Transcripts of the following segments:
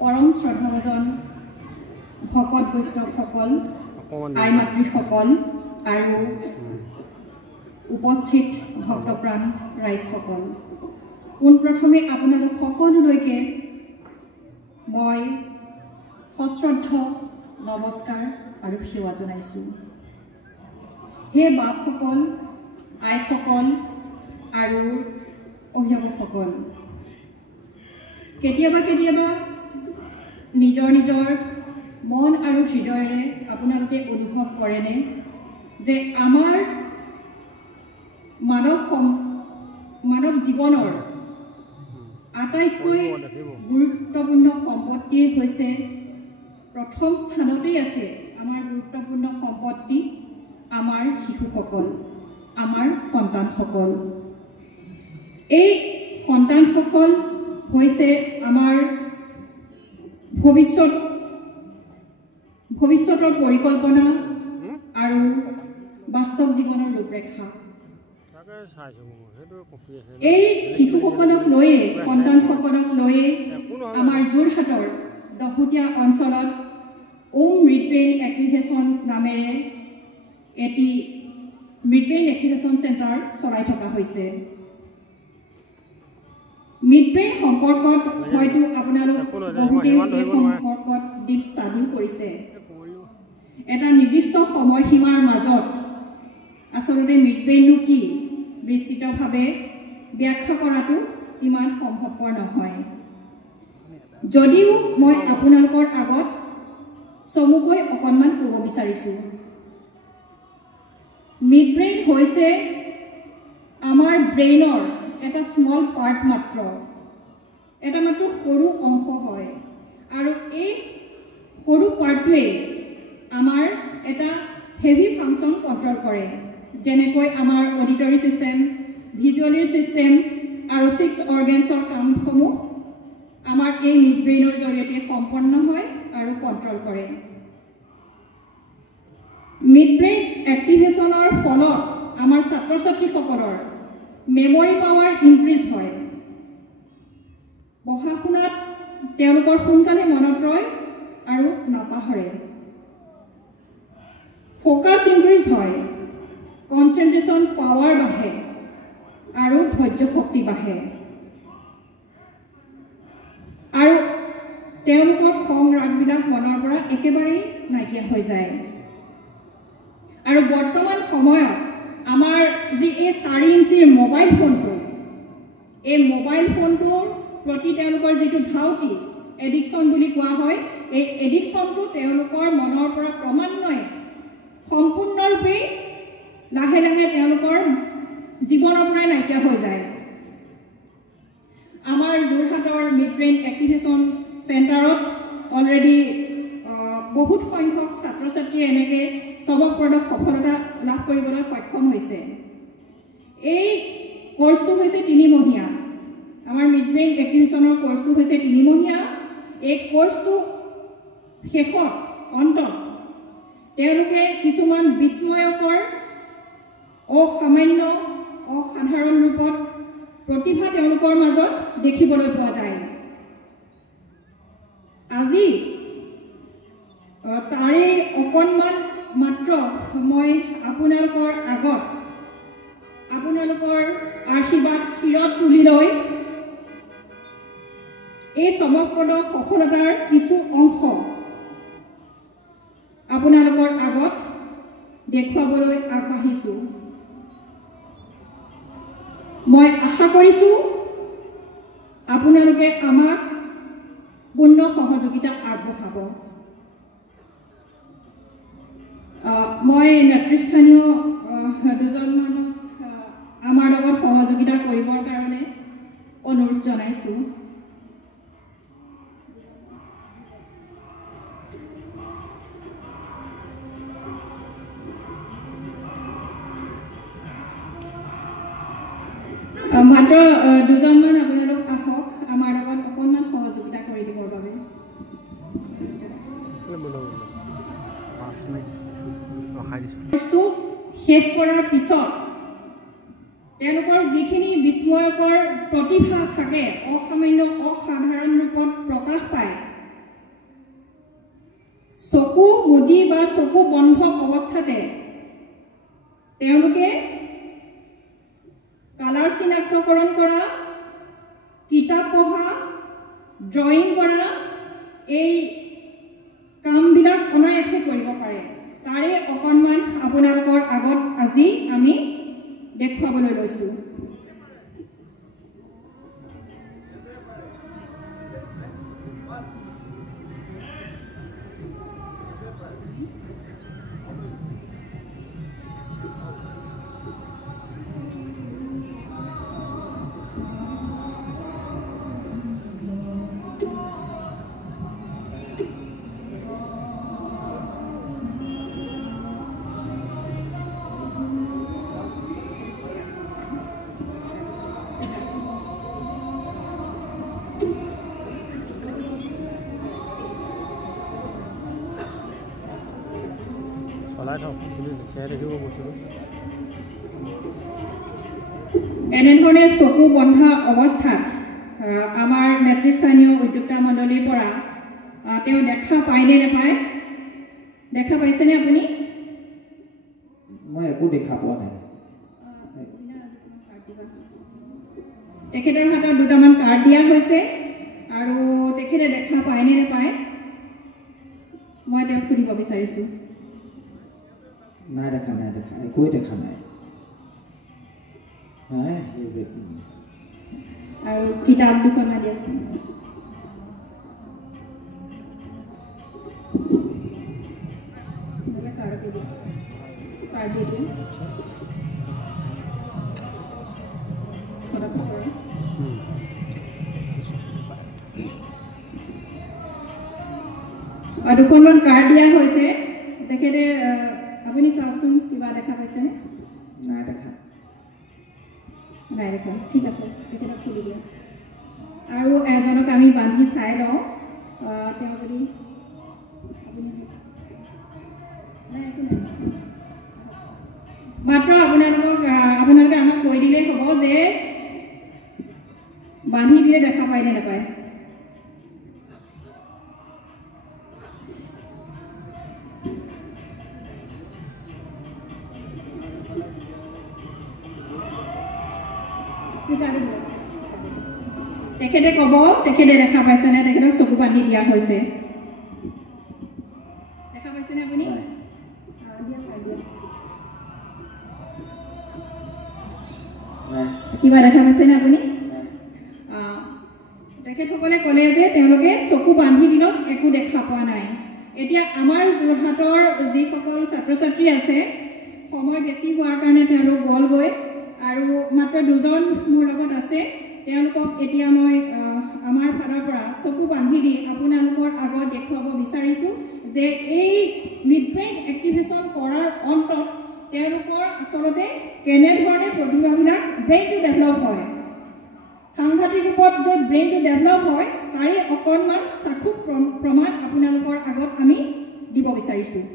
পৰম শ্ৰদ্ধাভাজন ভকত বৈষ্ণৱসকল, আই মাতৃসকল আৰু উপস্থিত ভক্তপ্ৰাণ ৰাইজসকল, পোনপ্ৰথমে আপোনালোক সকলোলৈকে মই সশ্ৰদ্ধ নমস্কাৰ আৰু সেৱা জনাইছোঁ। হে বাপসকল, আইসকল আৰু অভিভাৱকসকল, কেতিয়াবা কেতিয়াবা নিজৰ নিজৰ মন আৰু হৃদয়েৰে আপোনালোকে অনুভৱ কৰেনে যে আমাৰ মানৱ জীৱনৰ আটাইতকৈ গুৰুত্বপূৰ্ণ সম্পত্তি হৈছে, প্ৰথম স্থানতেই আছে আমাৰ গুৰুত্বপূৰ্ণ সম্পত্তি আমাৰ শিশুসকল, আমাৰ সন্তানসকল। এই সন্তানসকল হৈছে আমাৰ ভৱিষ্যতৰ পৰিকল্পনা আৰু বাস্তৱ জীৱনৰ ৰূপৰেখা। এই শিশুসকলক লৈয়ে, সন্তানসকলক লৈয়ে আমাৰ যোৰহাটৰ দহোটীয়া অঞ্চলত মিডব্ৰেইন এক্টিভেশ্যন নামেৰে এটি মিডব্ৰেইন এক্টিভেশ্যন চেণ্টাৰ চলাই থকা হৈছে। মিডব্ৰেইন সম্পৰ্কত হয়তো আপোনালোক বহুতেই এই সম্পৰ্কত ডিপ ষ্টাডিও কৰিছে। এটা নিৰ্দিষ্ট সময়সীমাৰ মাজত আচলতে মিডব্ৰেইনটো কি বিস্তৃতভাৱে ব্যাখ্যা কৰাটো ইমান সম্ভৱপৰ নহয়। যদিও মই আপোনালোকৰ আগত চমুকৈ অকণমান ক'ব বিচাৰিছোঁ, মিডব্ৰেইন হৈছে আমাৰ ব্ৰেইনৰ এটা স্মল পাৰ্ট মাত্ৰ, এটা মাত্ৰ সৰু অংশ হয়। আৰু এই সৰু পাৰ্টটোৱে আমাৰ এটা হেভি ফাংচন কণ্ট্ৰল কৰে, যেনেকৈ আমাৰ অডিটৰী ছিষ্টেম, ভিজুৱেলী ছিষ্টেম আৰু 6 অৰ্গেনছৰ কামসমূহ আমাৰ এই মিডব্ৰেইনৰ জৰিয়তে সম্পন্ন হয় আৰু কণ্ট্ৰল কৰে। মিডব্ৰেইন এক্টিভেশ্যনৰ ফলত আমাৰ ছাত্ৰ ছাত্ৰীসকলৰ মেমৰি পাৱাৰ ইনক্ৰিজ হয়, পঢ়া শুনাত তেওঁলোকৰ সোনকালে মনত ৰয় আৰু নাপাহৰে, ফ'কাছ ইনক্ৰিজ হয়, কনচেনট্ৰেশ্যন পাৱাৰ বাঢ়ে আৰু ধৈৰ্য শক্তি বাঢ়ে, আৰু তেওঁলোকৰ খং ৰাগবিলাক মনৰ পৰা একেবাৰেই নাইকিয়া হৈ যায়। আৰু বৰ্তমান সময়ত আমাৰ যি এই 4 ইঞ্চিৰ মোবাইল ফোনটো, এই মোবাইল ফোনটোৰ প্ৰতি তেওঁলোকৰ যিটো ধাউতি, এডিকশ্যন বুলি কোৱা হয়, এই এডিকশ্যনটো তেওঁলোকৰ মনৰ পৰা ক্ৰমান্বয়ে সম্পূৰ্ণৰূপে লাহে লাহে তেওঁলোকৰ জীৱনৰ পৰাই নাইকিয়া হৈ যায়। আমাৰ যোৰহাটৰ মিডব্ৰেইন এক্টিভেশ্যন চেণ্টাৰত অলৰেডি বহুত সংখ্যক ছাত্ৰ ছাত্ৰীয়ে এনেকৈ চমকপ্ৰদ সফলতা লাভ কৰিবলৈ সক্ষম হৈছে। এই কোৰ্চটো হৈছে 3 মহীয়া। আমাৰ মিডব্ৰেইন এক্টিভেশ্যনৰ কোৰ্চটো হৈছে 3 মহীয়া। এই কোৰ্চটো শেষত অন্তত তেওঁলোকে কিছুমান বিস্ময়কৰ অসাধাৰণ ৰূপত প্ৰতিভা তেওঁলোকৰ মাজত দেখিবলৈ পোৱা যায়। আজি তাৰে অকণমান মাত্ৰ মই আপোনালোকৰ আগত আপোনালোকৰ আশীৰ্বাদ শিৰত তুলি লৈ এই চমকপ্ৰদ সফলতাৰ কিছু অংশ আপোনালোকৰ আগত দেখুৱাবলৈ আগবাঢ়িছোঁ। মই আশা কৰিছোঁ আপোনালোকে আমাক পূৰ্ণ সহযোগিতা আগবঢ়াব। মই নেতৃস্থানীয় দুজনমানক আমাৰ লগত সহযোগিতা কৰিবৰ কাৰণে অনুৰোধ জনাইছোঁ। মাত্ৰ দুজনমান আপোনালোক আহক আমাৰ লগত অকণমান সহযোগিতা কৰি দিবৰ বাবে। শেষ কৰাৰ পিছত তেওঁলোকৰ যিখিনি বিস্ময়কৰ প্ৰতিভা থাকে, অসামান্য অসাধাৰণ ৰূপত প্ৰকাশ পায়, চকু মুদি বা চকু বন্ধ অৱস্থাতে তেওঁলোকে কালাৰ চিনাক্তকৰণ কৰা, কিতাপ পঢ়া, ড্ৰয়িং কৰা এই কামবিলাক অনায়াসে কৰিব পাৰে। তাৰে অকণমান আপোনালোকৰ আগত আজি আমি দেখুৱাবলৈ লৈছোঁ। এনেধৰণে চকু বন্ধা অৱস্থাত আমাৰ নেতৃস্থানীয় উদ্যোক্তা মণ্ডলীৰ পৰা তেওঁ দেখা পায়নে নাপায়? দেখা পাইছেনে আপুনি? মই একো দেখা পোৱা নাই। তেখেতৰ হাতত দুটামান কাৰ্ড দিয়া হৈছে আৰু তেখেতে দেখা পায়নে নাপায় মই তেওঁক সুধিব বিচাৰিছোঁ। নাই দেখা, নাই দেখা, একোৱে দেখা নাই। আৰু কিতাপ দুখনমান দিয়াচোন। দুখনমান কাৰ্ড দিয়া হৈছে। তেখেতে আপুনি চাওকচোন কিবা দেখা পাইছেনে? নাই দেখা। নাই দেখা, ঠিক আছে, তেখেতক খুলি দিয়া। আৰু এজনক আমি বান্ধি চাই লওঁ, তেওঁ যদি মাত্ৰ আপোনালোকে আমাক কৈ দিলেই হ'ব যে বান্ধি দিলে দেখা পায় নে নাপায়। তেখেতে ক'ব তেখেতে দেখা পাইছেনে, তেখেতক চকু বান্ধি দিয়া হৈছে। দেখা পাইছেনে আপুনি? কিবা দেখা পাইছেনে আপুনি? তেখেতসকলে ক'লে যে তেওঁলোকে চকু বান্ধি দিলত একো দেখা পোৱা নাই। এতিয়া আমাৰ যোৰহাটৰ যিসকল ছাত্ৰ ছাত্ৰী আছে, সময় বেছি হোৱাৰ কাৰণে তেওঁলোক গ'লগৈ আৰু মাত্ৰ দুজন মোৰ লগত আছে। তেওঁলোকক এতিয়া মই আমাৰ ফালৰ পৰা চকু বান্ধি দি আপোনালোকৰ আগত দেখুৱাব বিচাৰিছোঁ যে এই মিড ব্ৰেইন এক্টিভেশ্যন কৰাৰ অন্তত তেওঁলোকৰ আচলতে কেনেধৰণে প্ৰতিভাবিলাক ব্ৰেইনটো ডেভেলপ হয়, সাংঘাতিক ৰূপত যে ব্ৰেইনটো ডেভেলপ হয় তাৰে অকণমান চাক্ষুষ প্ৰমাণ আপোনালোকৰ আগত আমি দিব বিচাৰিছোঁ।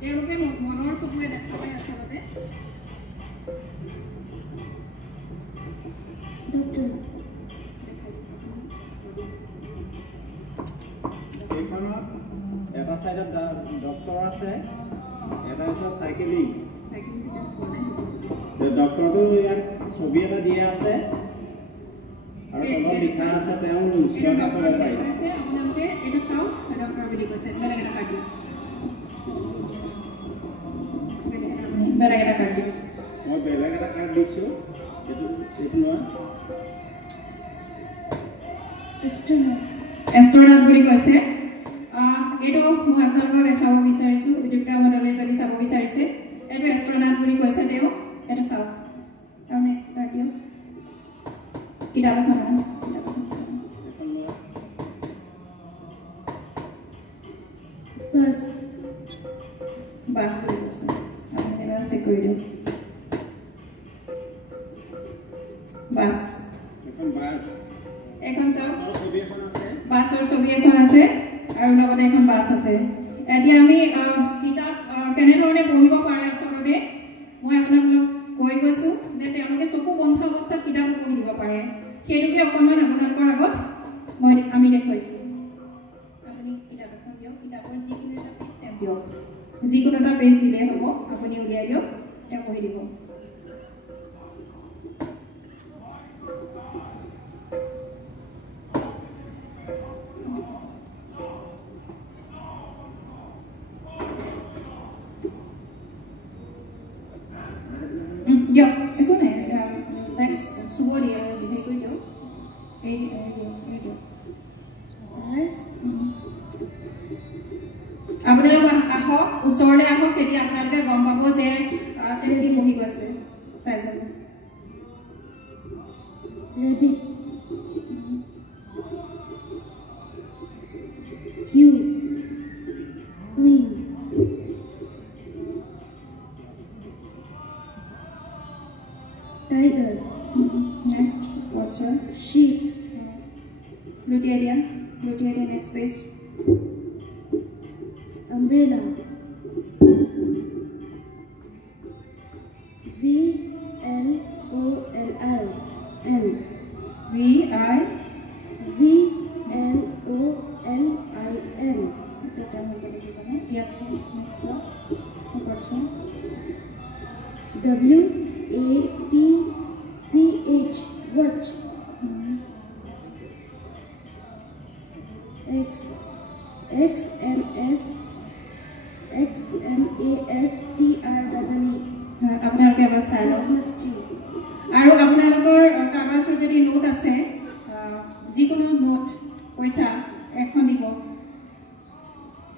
তেওঁলোকে মনৰ চকুৰে দেখা পায় আচলতে। এটা সাইডত ডক্টৰ আছে, এটা আছে সাইকেলিং। ডক্টৰটো ইয়াত ছবি এটা দিয়া আছে আৰু তলত লিখা আছে তেওঁ স্পষ্ট কৰিব পাৰিছে। আপোনালোকে এইটো চাওক, ডক্টৰ বুলি কৈছে। বেলেগ এটা কাৰ্ড দিয়ক, বেলেগ এটা কাৰ্ড দিয়ক। মই বেলেগ এটা কাৰ্ড দিছোঁ, এইটো নহয় এষ্ট্ৰোনট বুলি কৈছে। এইটো মই আপোনালোকক দেখাব বিচাৰিছোঁ ইউটিউবটা আমালৈ যদি চাব বিচাৰিছে এইটো এষ্ট্ৰনাট বুলি কৈছে তেওঁ এইটো চাওক আৰু নেক্সট দিয়ক কিতাপ এখন বাছ বুলি কৈছে আপোনালোকে চেক কৰি দিয়ক বাছ এখন চাওক বাছৰ ছবি এখন আছে আৰু লগতে এখন বাছ আছে এতিয়া আমি কিতাপ কেনেধৰণে পঢ়িব পাৰে আচলতে মই আপোনালোকক কৈ গৈছোঁ যে তেওঁলোকে চকু বন্ধ অৱস্থাত কিতাপ পঢ়ি দিব পাৰে সেইটোকে অকণমান আপোনালোকৰ আগত আমি দেখুৱাইছোঁ আপুনি কিতাপ এখন দিয়ক কিতাপৰ যিকোনো এটা পেজ তেওঁ দিয়ক যিকোনো এটা পেজ দিলেই হ'ব আপুনি উলিয়াই দিয়ক তেওঁ পঢ়ি দিব দিয়ক একো নাই তাইক চুব দিয়ে হেৰি কৰি দিয়ক এই দিয়ক আপোনালোক আহক ওচৰলৈ আহক তেতিয়া আপোনালোকে গম পাব যে তেওঁ কি বহি গৈছে চাই যাব Rabbit Q Queen Tiger next what's your Sheep Luteria next page Umbrella VLOLI N VLOLIN yes next one what's your WATCH Watch XMASTREE আপোনালোকে এবাৰ চাই লওক আৰু আপোনালোকৰ কাৰোবাৰ ওচৰত যদি নোট আছে যিকোনো নোট পইচা এখন দিব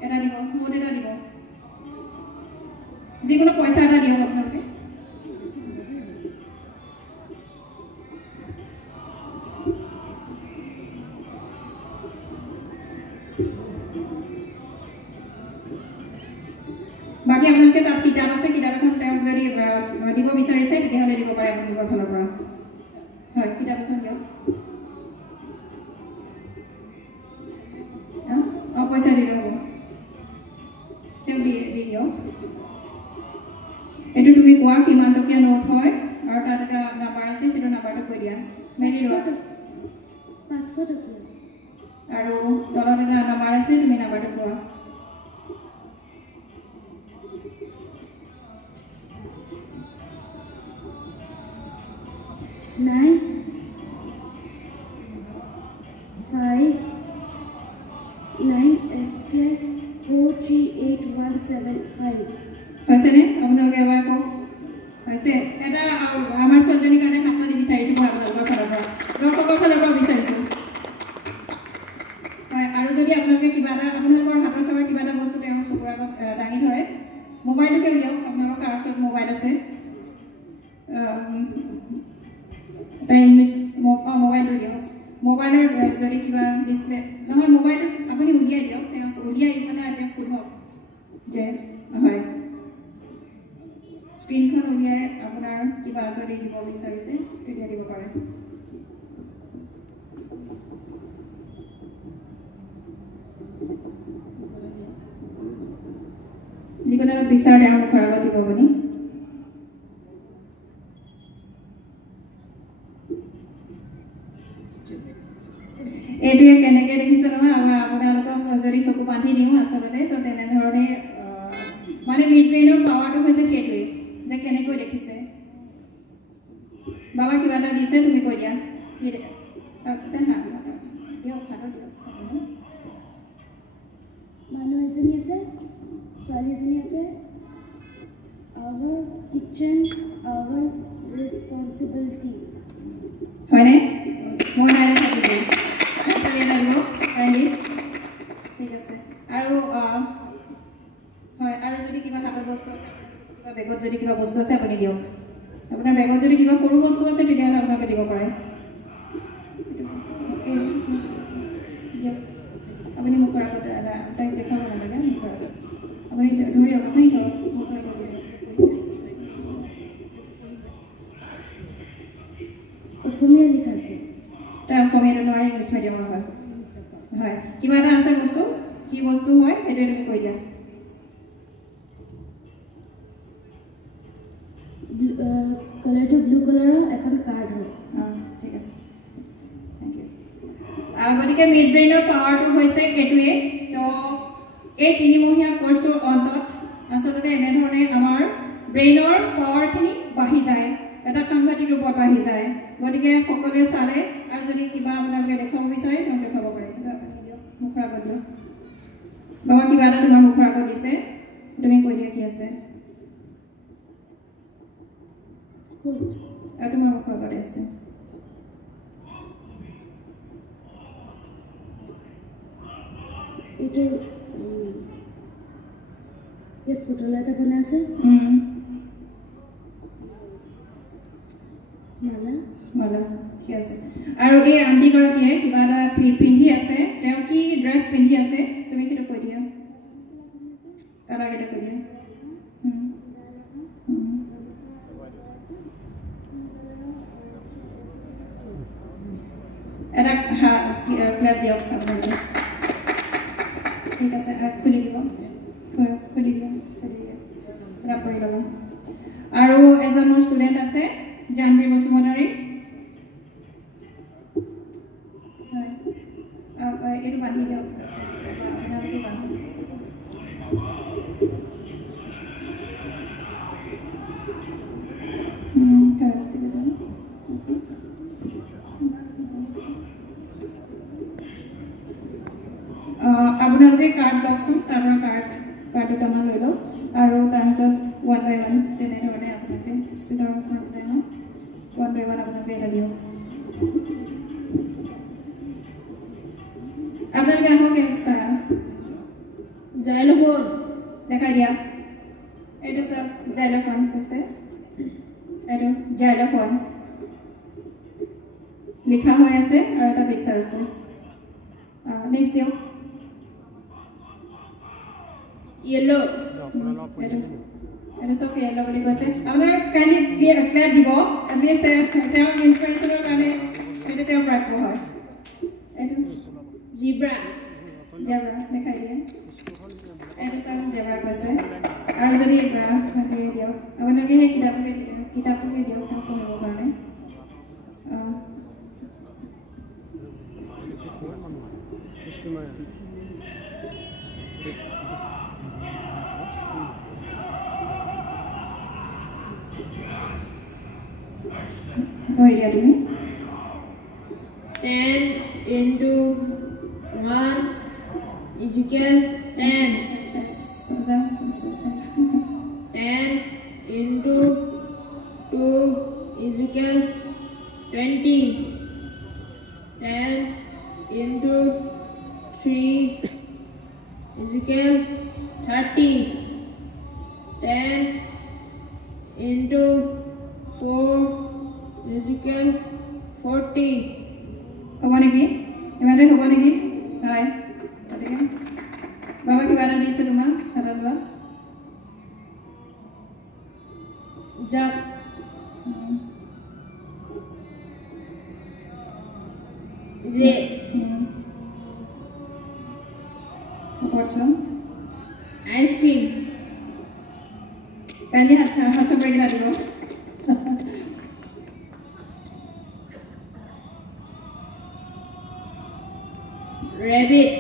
এটা দিব নোট এটা দিব যিকোনো পইচা এটা দিয়ক আপোনালোকে বাকি আপোনালোকে তাত কিতাপ আছে কিতাপ এখন তেওঁক যদি দিব বিচাৰিছে তেতিয়াহ'লে দিব পাৰে আপোনালোকৰ ফালৰ পৰা হয় কিতাপ এখন দিয়ক পইচা দিলে হ'ব তেওঁক দি দিয়ক এইটো তুমি কোৱা কিমান টকীয়া নোট হয় আৰু তাত এটা নাম্বাৰ আছে সেইটো নাম্বাৰটো কৈ দিয়া মেলি লোৱা 500 টকীয়া আৰু তলত এটা নাম্বাৰ আছে তুমি নাম্বাৰটো কোৱা 9 5 9 SK 438175 হৈছেনে আপোনালোকে এবাৰ কওক হৈছে এটা আমাৰ ছোৱালীজনীৰ কাৰণে হাততালি বিচাৰিছোঁ মই আপোনালোকৰ ফালৰ পৰা দৰ্শকৰ ফালৰ পৰা বিচাৰিছোঁ হয় আৰু যদি আপোনালোকে কিবা এটা আপোনালোকৰ হাতত থকা কিবা এটা বস্তু তেওঁৰ চকুৰ আগত দাঙি ধৰে মোবাইলটোকে দিয়ক আপোনালোকৰ কাৰ ওচৰত মোবাইল আছে তাই ইংলিছ মোবাইলটো দিয়ক মোবাইলৰ যদি কিবা ডিছপ্লে নহয় মোবাইলটো আপুনি উলিয়াই দিয়ক তেওঁক উলিয়াই পেলাই তেওঁক সোধক যে হয় স্ক্ৰীনখন উলিয়াই আপোনাৰ কিবা যদি দিব বিচাৰিছে তেতিয়া দিব পাৰে যিকোনো এটা পিকচাৰ তেওঁৰ মুখৰ আগত দিব আপুনি এইটোৱে কেনেকৈ দেখিছে নহয় আপোনালোকক যদি চকু বান্ধি দিওঁ আচলতে তো তেনেধৰণে মানে মিড ব্ৰেইনৰ পাৱাৰটো হৈছে সেইটোৱে যে কেনেকৈ দেখিছে বাবা কিবা এটা দিছে তুমি কৈ দিয়া কি দিয়ক খাটো দিয়ক মানুহ এজনী আছে ছোৱালী এজনী আছে our kitchen our responsibility হয়নে মই নাই থাকিব কালি এটা দিব কাইলি ঠিক আছে আৰু বস্তু আছে কিবা বেগত যদি কিবা বস্তু আছে আপুনি দিয়ক আপোনাৰ বেগত যদি কিবা সৰু বস্তু আছে তেতিয়াহ'লে আপোনালোকে দিব পাৰে আপুনি মুখৰ আগত তাইক দেখাব নালাগে মুখৰ আগত আপুনি ধৰিয়ক আপুনি ধৰক মুখৰ আগত অসমীয়া লিখা আছে তাই অসমীয়াটো নোৱাৰে ইংলিছ মিডিয়ামৰ হয় হয় কিবা এটা আছে বস্তু কি বস্তু হয় সেইটোৱে তুমি কৈ দিয়া কালাৰটো ব্লু কালাৰৰ এখন কাৰ্ড হয় ঠিক আছে থেংক ইউ গতিকে মিড ব্ৰেইনৰ পাৱাৰটো হৈছে এইটোৱে তো এই 3 মহীয়া কোৰ্চটোৰ অন্তত আচলতে এনেধৰণে আমাৰ ব্ৰেইনৰ পাৱাৰখিনি বাঢ়ি যায় এটা সাংঘাতিক ৰূপত বাঢ়ি যায় গতিকে সকলোৱে চালে আৰু যদি কিবা আপোনালোকে দেখাব বিচাৰে তেওঁ দেখাব পাৰে মুখৰ আগত দিয়ক বাবা কিবা এটা তোমাৰ মুখৰ আগত দিছে তুমি কৈ দিয়া কি আছে আৰু তোমাৰ মুখৰ আগত আছে এইটো ইয়াত পুতলা এটা বনাই আছে মালা ঠিক আছে আৰু এই আণ্টিগৰাকীয়ে কিবা এটা পিন্ধি আছে তেওঁ কি ড্ৰেছ পিন্ধি আছে তুমি সেইটো কৈ দিয়া তাৰ আগতে কৈ দিয়া এটা ক্লাপ দিয়ক আপোনালোকে ঠিক আছে খুলি দিব ৰাপ কৰি ল'ব আৰু এজন মোৰ ষ্টুডেণ্ট আছে জানবী বসুমতাৰী এইটো বান্ধি দিয়ক আপোনালোকে বান্ধি আপোনালোকে কাৰ্ড লওকচোন তাৰ পৰা কাৰ্ড দুটামান লৈ লওক আৰু তাৰ ভিতৰত 1 by 1 তেনেধৰণে আপোনালোকে স্পীডৰ ওপৰতে 1 by 1 আপোনালোকে এটা দিয়ক আপোনালোকে আহক জাইলোফোন দেখাই দিয়া এইটো চাওক জাইলোফোন হৈছে এইটো জাইলোফোন লিখা হৈ আছে আৰু এটা পিকচাৰ আছে নেক্সট দিয়ক येलो এটা সব येलो বুলি কৈছে আমাৰ কালি ক্লাস দিব এটলিষ্ট তেওঁ ইনস্পিৰেশনৰ কাৰণে এটা তেওঁ ৰাখব হয় এটা জিব্ৰা দেখাই দিয়ে এটা সব জিব্ৰা কৈছে আৰু যদি দিয়ক আপোনালোকে সেই কিতাপটোকে দিয়ক তেওঁ পঢ়িব কাৰণে Wait, yeah, do me. 10 into 1 is equal 10. 10 into 2 is equal 20. 10 into 3 is equal 30. 10 into 4 is equal 40. Hoba neki? Imate hoba neki? Hai. Tadike. Baba ki bana dise tuma hatalwa. Jag. Z. Porcho. Ice cream. Kali hacha break na dibo. Rabbit.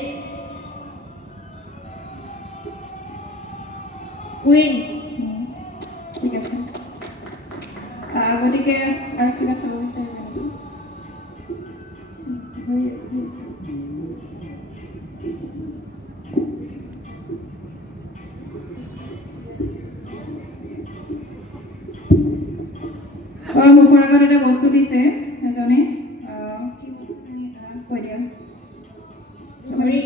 Queen. ঠিক আছে গতিকে আৰু কিবা চাব বিচাৰিব মুখৰ আগত এটা বস্তু দিছে এজনে কি বস্তু কৈ দিয়া ঘড়ী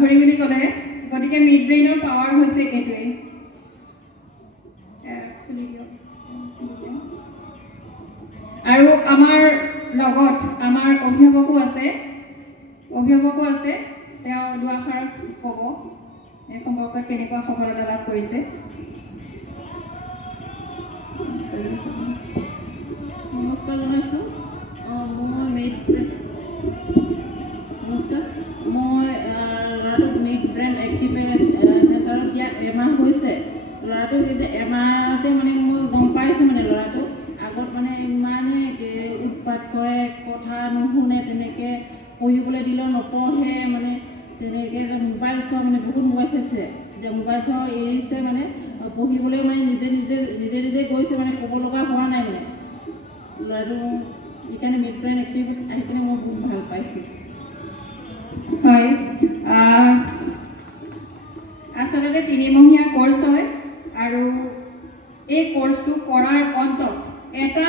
ঘড়ী বুলি ক'লে গতিকে মিড ব্ৰেইনৰ পাৱাৰ হৈছে এইটোৱেই আৰু আমাৰ লগত আমাৰ অভিভাৱকো আছে তেওঁ দুআষাৰ ক'ব এই সম্পৰ্কত কেনেকুৱা সফলতা লাভ কৰিছে নমস্কাৰ জনাইছোঁ মই ল'ৰাটোক মিড ব্ৰেইন এক্টিভেট চেণ্টাৰত দিয়া এমাহ হৈছে ল'ৰাটোক এতিয়া এমাহতে মানে মই গম পাইছোঁ মানে ল'ৰাটো আগত মানে ইমানেই উৎপাত কৰে কথা নুশুনে তেনেকৈ পঢ়িবলৈ দিলেও নপঢ়ে মানে তেনেকৈ মোবাইল চোৱা মানে বহুত মোবাইল চাইছে এতিয়া মোবাইল চোৱা এৰিছে মানে পঢ়িবলৈ মানে নিজে গৈছে মানে ক'ব লগা হোৱা নাই মানে ল'ৰাটো সেইকাৰণে মিড ব্ৰেইন এক্টিভেট আহি কিনে মই বহুত ভাল পাইছোঁ হয় আচলতে 3মহীয়া কোৰ্স হয় আৰু এই কোৰ্সটো কৰাৰ অন্তত এটা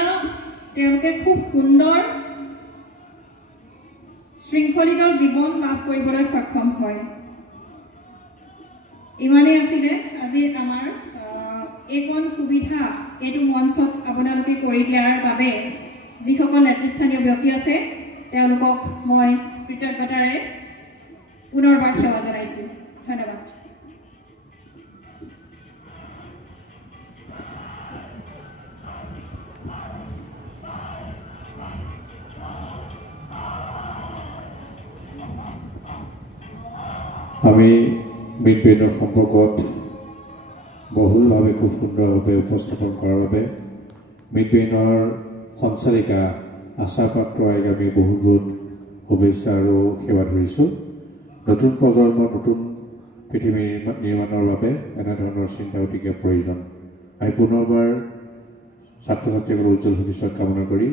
তেওঁলোকে খুব সুন্দৰ শৃংখলিত জীৱন লাভ কৰিবলৈ সক্ষম হয় ইমানেই আছিলে আজি আমাৰ এইকণ সুবিধা এইটো মঞ্চত আপোনালোকে কৰি দিয়াৰ বাবে যিসকল নেতৃস্থানীয় ব্যক্তি আছে তেওঁলোকক মই কৃতজ্ঞতাৰে পুনৰবাৰ সেৱা জনাইছোঁ ধন্যবাদ আমি মিড ব্ৰেইনৰ সম্পৰ্কত বহুলভাৱে খুব সুন্দৰভাৱে উপস্থাপন কৰাৰ বাবে মিড ব্ৰেইনৰ সঞ্চালিকা আশা পাত্ৰ আইক আমি বহুত শুভেচ্ছা আৰু সেৱা ধৰিছোঁ নতুন প্ৰজন্মৰ নতুন পৃথিৱী নিৰ্মাণৰ বাবে এনেধৰণৰ চিন্তা অতিকে প্ৰয়োজন আমি পুনৰবাৰ ছাত্ৰ ছাত্ৰীসকলৰ উজ্জ্বল ভৱিষ্যত কামনা কৰি